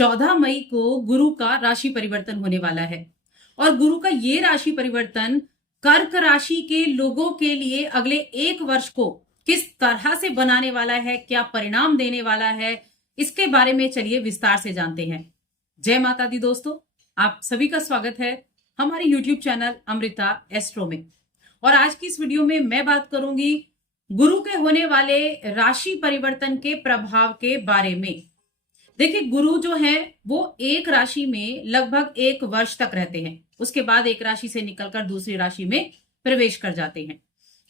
14 मई को गुरु का राशि परिवर्तन होने वाला है और गुरु का ये राशि परिवर्तन कर्क राशि के लोगों के लिए अगले 1 वर्ष को किस तरह से बनाने वाला है, क्या परिणाम देने वाला है, इसके बारे में चलिए विस्तार से जानते हैं। जय माता दी दोस्तों, आप सभी का स्वागत है हमारे YouTube चैनल अमृता एस्ट्रो में। और आज की इस वीडियो में मैं बात करूंगी गुरु के होने वाले राशि परिवर्तन के प्रभाव के बारे में। देखिए, गुरु जो है वो एक राशि में लगभग 1 वर्ष तक रहते हैं, उसके बाद एक राशि से निकलकर दूसरी राशि में प्रवेश कर जाते हैं।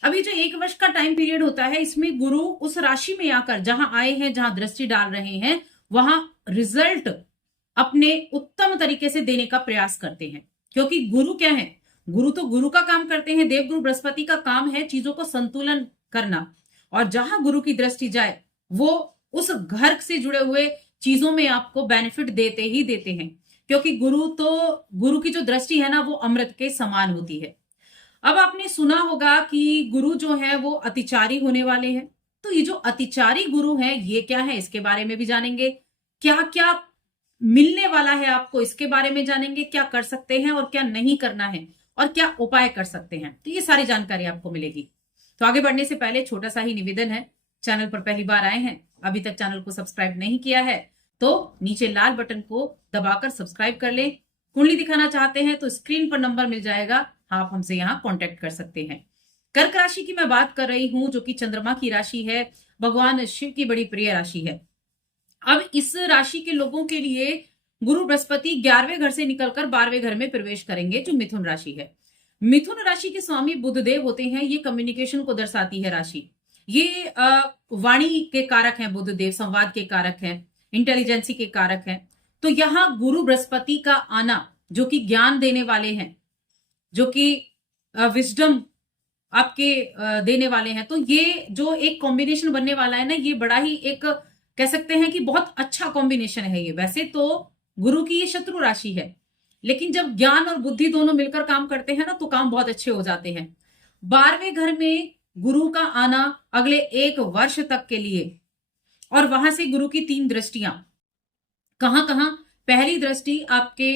अभी जो 1 वर्ष का टाइम पीरियड होता है, इसमें गुरु उस राशि में आकर जहां आए हैं, जहां दृष्टि डाल रहे हैं, वहां रिजल्ट अपने उत्तम तरीके से देने का प्रयास करते हैं। क्योंकि गुरु क्या है, गुरु तो गुरु का काम करते हैं। देवगुरु बृहस्पति का काम है चीजों को संतुलन करना, और जहां गुरु की दृष्टि जाए वो उस घर से जुड़े हुए चीजों में आपको बेनिफिट देते ही देते हैं। क्योंकि गुरु की जो दृष्टि है ना, वो अमृत के समान होती है। अब आपने सुना होगा कि गुरु जो है वो अतिचारी होने वाले हैं। तो ये जो अतिचारी गुरु है ये क्या है, इसके बारे में भी जानेंगे। क्या क्या मिलने वाला है आपको, इसके बारे में जानेंगे। क्या कर सकते हैं और क्या नहीं करना है, और क्या उपाय कर सकते हैं, तो ये सारी जानकारी आपको मिलेगी। तो आगे बढ़ने से पहले छोटा सा ही निवेदन है, चैनल पर पहली बार आए हैं, अभी तक चैनल को सब्सक्राइब नहीं किया है तो नीचे लाल बटन को दबाकर सब्सक्राइब कर लें। कुंडली दिखाना चाहते हैं तो स्क्रीन पर नंबर मिल जाएगा, आप हमसे यहाँ कांटेक्ट कर सकते हैं। कर्क राशि की मैं बात कर रही हूं, जो कि चंद्रमा की राशि है, भगवान शिव की बड़ी प्रिय राशि है। अब इस राशि के लोगों के लिए गुरु बृहस्पति 11वें घर से निकलकर 12वें घर में प्रवेश करेंगे, जो मिथुन राशि है। मिथुन राशि के स्वामी बुधदेव होते हैं। ये कम्युनिकेशन को दर्शाती है राशि। ये वाणी के कारक हैं, बुधदेव संवाद के कारक हैं, इंटेलिजेंसी के कारक हैं। तो यहां गुरु बृहस्पति का आना, जो कि ज्ञान देने वाले हैं, जो कि विजडम आपके देने वाले हैं, तो ये जो एक कॉम्बिनेशन बनने वाला है ना, ये बड़ा ही एक कह सकते हैं कि बहुत अच्छा कॉम्बिनेशन है ये। वैसे तो गुरु की ये शत्रु राशि है, लेकिन जब ज्ञान और बुद्धि दोनों मिलकर काम करते हैं ना, तो काम बहुत अच्छे हो जाते हैं। 12वें घर में गुरु का आना अगले 1 वर्ष तक के लिए, और वहां से गुरु की 3 दृष्टियां कहां कहां। पहली दृष्टि आपके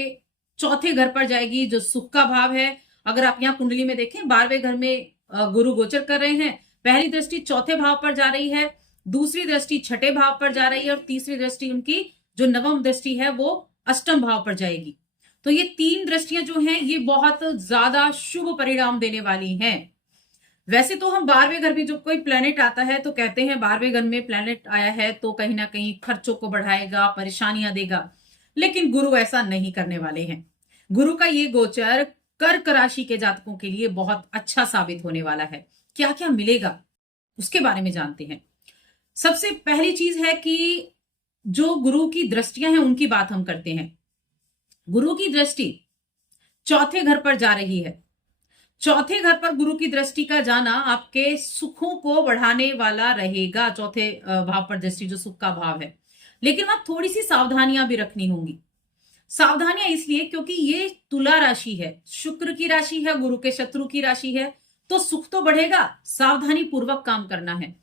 चौथे घर पर जाएगी, जो सुख का भाव है। अगर आप यहाँ कुंडली में देखें, 12वें घर में गुरु गोचर कर रहे हैं। पहली दृष्टि चौथे भाव पर जा रही है, दूसरी दृष्टि छठे भाव पर जा रही है, और तीसरी दृष्टि उनकी जो नवम दृष्टि है वो अष्टम भाव पर जाएगी। तो ये 3 दृष्टियां जो हैं ये बहुत ज्यादा शुभ परिणाम देने वाली हैं। वैसे तो हम 12वें घर में जब कोई प्लेनेट आता है तो कहते हैं 12वें घर में प्लेनेट आया है तो कहीं ना कहीं खर्चों को बढ़ाएगा, परेशानियां देगा, लेकिन गुरु ऐसा नहीं करने वाले हैं। गुरु का ये गोचर कर्क राशि के जातकों के लिए बहुत अच्छा साबित होने वाला है। क्या क्या मिलेगा उसके बारे में जानते हैं। सबसे पहली चीज है कि जो गुरु की दृष्टियां हैं उनकी बात हम करते हैं। गुरु की दृष्टि चौथे घर पर जा रही है। चौथे घर पर गुरु की दृष्टि का जाना आपके सुखों को बढ़ाने वाला रहेगा। चौथे भाव पर दृष्टि, जो सुख का भाव है, लेकिन वहां थोड़ी सी सावधानियां भी रखनी होंगी। सावधानियां इसलिए क्योंकि ये तुला राशि है, शुक्र की राशि है, गुरु के शत्रु की राशि है, तो सुख तो बढ़ेगा, सावधानी पूर्वक काम करना है।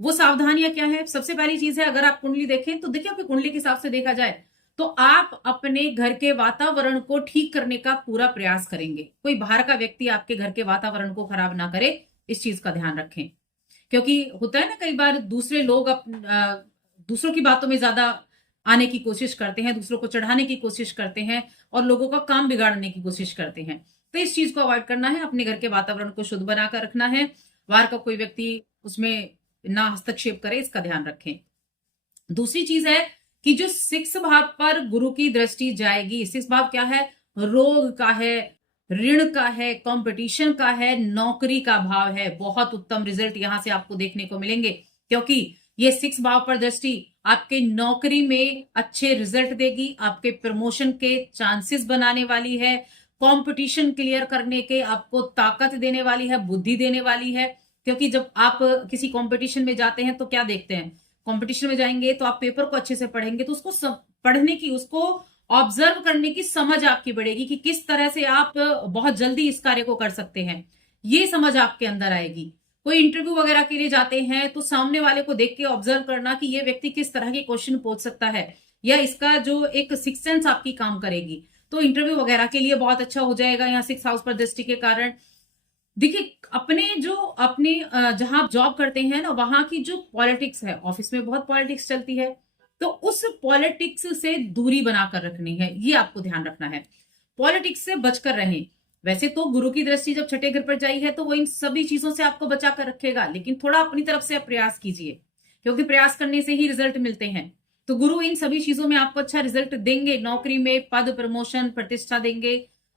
वो सावधानियां क्या है? सबसे पहली चीज है, अगर आप कुंडली देखें तो देखिए, आपकी कुंडली के हिसाब से देखा जाए तो आप अपने घर के वातावरण को ठीक करने का पूरा प्रयास करेंगे। कोई बाहर का व्यक्ति आपके घर के वातावरण को खराब ना करे, इस चीज का ध्यान रखें। क्योंकि होता है ना, कई बार दूसरे लोग दूसरों की बातों में ज्यादा आने की कोशिश करते हैं, दूसरों को चढ़ाने की कोशिश करते हैं, और लोगों का काम बिगाड़ने की कोशिश करते हैं। तो इस चीज को अवॉइड करना है, अपने घर के वातावरण को शुद्ध बनाकर रखना है। बाहर का कोई व्यक्ति उसमें ना हस्तक्षेप करे, इसका ध्यान रखें। दूसरी चीज है कि जो 6 भाव पर गुरु की दृष्टि जाएगी, 6 भाव क्या है? रोग का है, ऋण का है, कंपटीशन का है, नौकरी का भाव है। बहुत उत्तम रिजल्ट यहां से आपको देखने को मिलेंगे, क्योंकि ये 6 भाव पर दृष्टि आपके नौकरी में अच्छे रिजल्ट देगी, आपके प्रमोशन के चांसेस बनाने वाली है, कंपटीशन क्लियर करने के आपको ताकत देने वाली है, बुद्धि देने वाली है। क्योंकि जब आप किसी कंपटीशन में जाते हैं तो क्या देखते हैं, कंपटीशन में जाएंगे तो आप पेपर को अच्छे से पढ़ेंगे, तो उसको पढ़ने की, उसको ऑब्जर्व करने की समझ आपकी बढ़ेगी कि किस तरह से आप बहुत जल्दी इस कार्य को कर सकते हैं। ये समझ आपके अंदर आएगी। कोई इंटरव्यू वगैरह के लिए जाते हैं तो सामने वाले को देख के ऑब्जर्व करना कि ये व्यक्ति किस तरह के क्वेश्चन पूछ सकता है, या इसका जो एक सिक्स सेंस आपकी काम करेगी, तो इंटरव्यू वगैरह के लिए बहुत अच्छा हो जाएगा यहाँ 6th हाउस पर दृष्टि के कारण। देखिए अपने जहां आप जॉब करते हैं ना, वहां की जो पॉलिटिक्स है, ऑफिस में बहुत पॉलिटिक्स चलती है, तो उस पॉलिटिक्स से दूरी बनाकर रखनी है, ये आपको ध्यान रखना है। पॉलिटिक्स से बचकर रहें। वैसे तो गुरु की दृष्टि जब छठे घर पर जाई है तो वो इन सभी चीजों से आपको बचा कर रखेगा, लेकिन थोड़ा अपनी तरफ से प्रयास कीजिए, क्योंकि प्रयास करने से ही रिजल्ट मिलते हैं। तो गुरु इन सभी चीजों में आपको अच्छा रिजल्ट देंगे। नौकरी में पद, प्रमोशन, प्रतिष्ठा देंगे,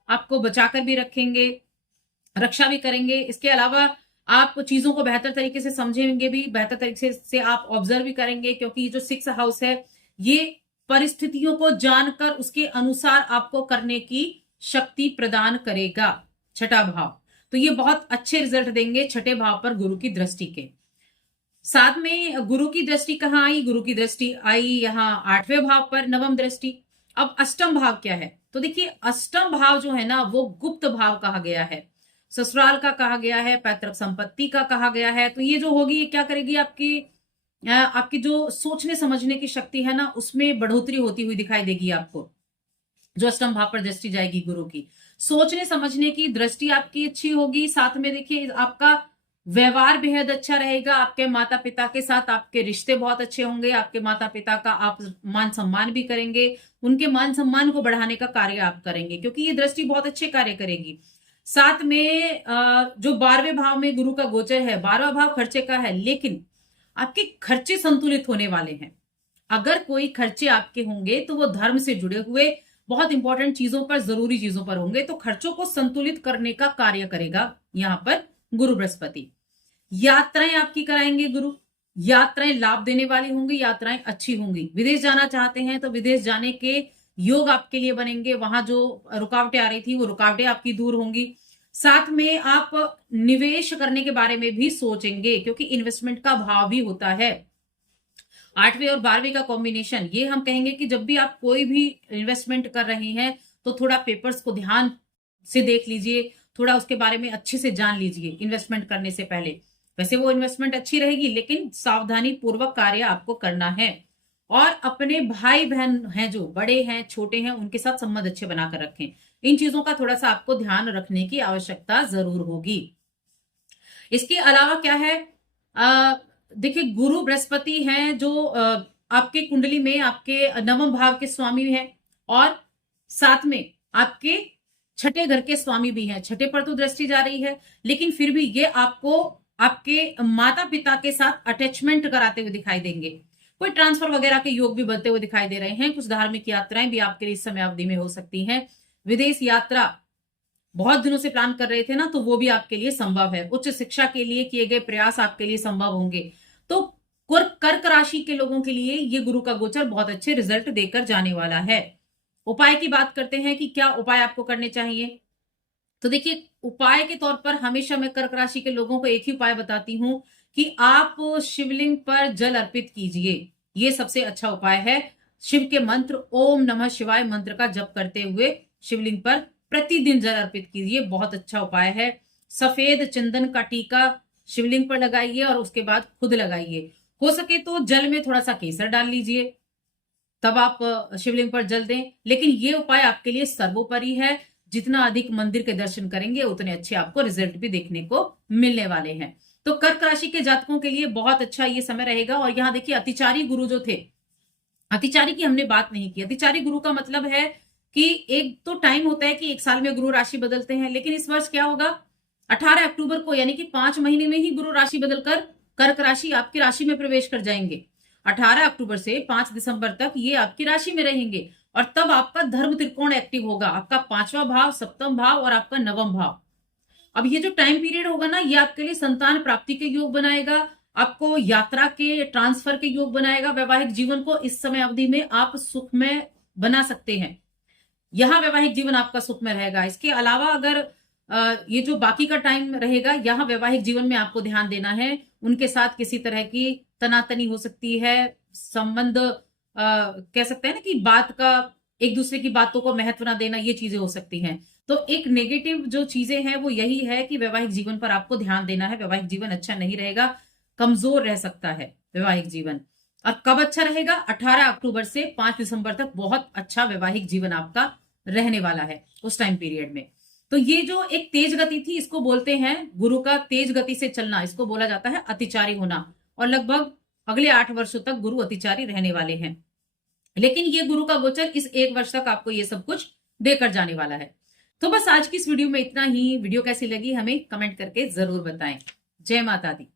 आपको बचाकर भी रखेंगे, रक्षा भी करेंगे। इसके अलावा आप चीजों को बेहतर तरीके से समझेंगे भी, बेहतर तरीके से आप ऑब्जर्व भी करेंगे, क्योंकि ये जो 6th हाउस है ये परिस्थितियों को जानकर उसके अनुसार आपको करने की शक्ति प्रदान करेगा। छठा भाव, तो ये बहुत अच्छे रिजल्ट देंगे छठे भाव पर गुरु की दृष्टि के। साथ में गुरु की दृष्टि कहाँ आई? गुरु की दृष्टि आई यहाँ 8वें भाव पर, नवम दृष्टि। अब अष्टम भाव क्या है? तो देखिए अष्टम भाव जो है ना वो गुप्त भाव कहा गया है, ससुराल का कहा गया है, पैतृक संपत्ति का कहा गया है। तो ये जो होगी ये क्या करेगी? आपकी जो सोचने समझने की शक्ति है ना उसमें बढ़ोतरी होती हुई दिखाई देगी आपको। जो अष्टम भाव पर दृष्टि जाएगी गुरु की, सोचने समझने की दृष्टि आपकी अच्छी होगी। साथ में देखिए आपका व्यवहार बेहद अच्छा रहेगा, आपके माता पिता के साथ आपके रिश्ते बहुत अच्छे होंगे, आपके माता पिता का आप मान सम्मान भी करेंगे, उनके मान सम्मान को बढ़ाने का कार्य आप करेंगे, क्योंकि ये दृष्टि बहुत अच्छे कार्य करेगी। साथ में जो 12वें भाव में गुरु का गोचर है, 12वां भाव खर्चे का है, लेकिन आपके खर्चे संतुलित होने वाले हैं। अगर कोई खर्चे आपके होंगे तो वो धर्म से जुड़े हुए बहुत इंपॉर्टेंट चीजों पर, जरूरी चीजों पर होंगे, तो खर्चों को संतुलित करने का कार्य करेगा यहाँ पर गुरु बृहस्पति। यात्राएं आपकी कराएंगे गुरु, यात्राएं लाभ देने वाली होंगी, यात्राएं अच्छी होंगी। विदेश जाना चाहते हैं तो विदेश जाने के योग आपके लिए बनेंगे, वहां जो रुकावटें आ रही थी वो रुकावटें आपकी दूर होंगी। साथ में आप निवेश करने के बारे में भी सोचेंगे, क्योंकि इन्वेस्टमेंट का भाव भी होता है। 8वें और 12वें का कॉम्बिनेशन, ये हम कहेंगे कि जब भी आप कोई भी इन्वेस्टमेंट कर रहे हैं तो थोड़ा पेपर्स को ध्यान से देख लीजिए, थोड़ा उसके बारे में अच्छे से जान लीजिए इन्वेस्टमेंट करने से पहले। वैसे वो इन्वेस्टमेंट अच्छी रहेगी, लेकिन सावधानी पूर्वक कार्य आपको करना है। और अपने भाई बहन हैं, जो बड़े हैं छोटे हैं, उनके साथ संबंध अच्छे बनाकर रखें। इन चीजों का थोड़ा सा आपको ध्यान रखने की आवश्यकता जरूर होगी। इसके अलावा क्या है, देखिए गुरु बृहस्पति हैं जो आपके कुंडली में आपके नवम भाव के स्वामी हैं, और साथ में आपके छठे घर के स्वामी भी हैं। छठे पर तो दृष्टि जा रही है, लेकिन फिर भी ये आपको आपके माता पिता के साथ अटैचमेंट कराते हुए दिखाई देंगे। कोई ट्रांसफर वगैरह के योग भी बनते हुए दिखाई दे रहे हैं। कुछ धार्मिक यात्राएं भी आपके लिए इस समय अवधि में हो सकती हैं। विदेश यात्रा बहुत दिनों से प्लान कर रहे थे ना, तो वो भी आपके लिए संभव है। उच्च शिक्षा के लिए किए गए प्रयास आपके लिए संभव होंगे। तो कर्क राशि के लोगों के लिए ये गुरु का गोचर बहुत अच्छे रिजल्ट देकर जाने वाला है। उपाय की बात करते हैं कि क्या उपाय आपको करने चाहिए। तो देखिए उपाय के तौर पर हमेशा मैं कर्क राशि के लोगों को एक ही उपाय बताती हूं कि आप शिवलिंग पर जल अर्पित कीजिए। ये सबसे अच्छा उपाय है। शिव के मंत्र ओम नमः शिवाय मंत्र का जप करते हुए शिवलिंग पर प्रतिदिन जल अर्पित कीजिए, बहुत अच्छा उपाय है। सफेद चंदन का टीका शिवलिंग पर लगाइए और उसके बाद खुद लगाइए। हो सके तो जल में थोड़ा सा केसर डाल लीजिए, तब आप शिवलिंग पर जल दें। लेकिन ये उपाय आपके लिए सर्वोपरि है। जितना अधिक मंदिर के दर्शन करेंगे उतने अच्छे आपको रिजल्ट भी देखने को मिलने वाले हैं। तो कर्क राशि के जातकों के लिए बहुत अच्छा ये समय रहेगा। और यहाँ देखिए अतिचारी गुरु जो थे, अतिचारी की हमने बात नहीं की। अतिचारी गुरु का मतलब है कि एक तो टाइम होता है कि एक साल में गुरु राशि बदलते हैं, लेकिन इस वर्ष क्या होगा, 18 अक्टूबर को, यानी कि 5 महीने में ही गुरु राशि बदलकर कर्क राशि आपकी राशि में प्रवेश कर जाएंगे। 18 अक्टूबर से 5 दिसंबर तक ये आपकी राशि में रहेंगे, और तब आपका धर्म त्रिकोण एक्टिव होगा। आपका 5वां भाव, 7वां भाव और आपका 9वां भाव। अब ये जो टाइम पीरियड होगा ना, ये आपके लिए संतान प्राप्ति के योग बनाएगा, आपको यात्रा के, ट्रांसफर के योग बनाएगा। वैवाहिक जीवन को इस समय अवधि में आप सुखमय बना सकते हैं। यहाँ वैवाहिक जीवन आपका सुखमय रहेगा। इसके अलावा अगर ये जो बाकी का टाइम रहेगा, यहाँ वैवाहिक जीवन में आपको ध्यान देना है। उनके साथ किसी तरह की तनातनी हो सकती है, संबंध कह सकते हैं ना कि बात का, एक दूसरे की बातों को महत्व ना देना, ये चीजें हो सकती हैं। तो एक नेगेटिव जो चीजें हैं वो यही है कि वैवाहिक जीवन पर आपको ध्यान देना है। वैवाहिक जीवन अच्छा नहीं रहेगा, कमजोर रह सकता है वैवाहिक जीवन। और कब अच्छा रहेगा? 18 अक्टूबर से 5 दिसंबर तक बहुत अच्छा वैवाहिक जीवन आपका रहने वाला है उस टाइम पीरियड में। तो ये जो एक तेज गति थी, इसको बोलते हैं गुरु का तेज गति से चलना, इसको बोला जाता है अतिचारी होना। और लगभग अगले 8 वर्षों तक गुरु अतिचारी रहने वाले हैं। लेकिन ये गुरु का गोचर इस 1 वर्ष तक आपको ये सब कुछ देकर जाने वाला है। तो बस आज की इस वीडियो में इतना ही। वीडियो कैसी लगी हमें कमेंट करके जरूर बताएं। जय माता दी।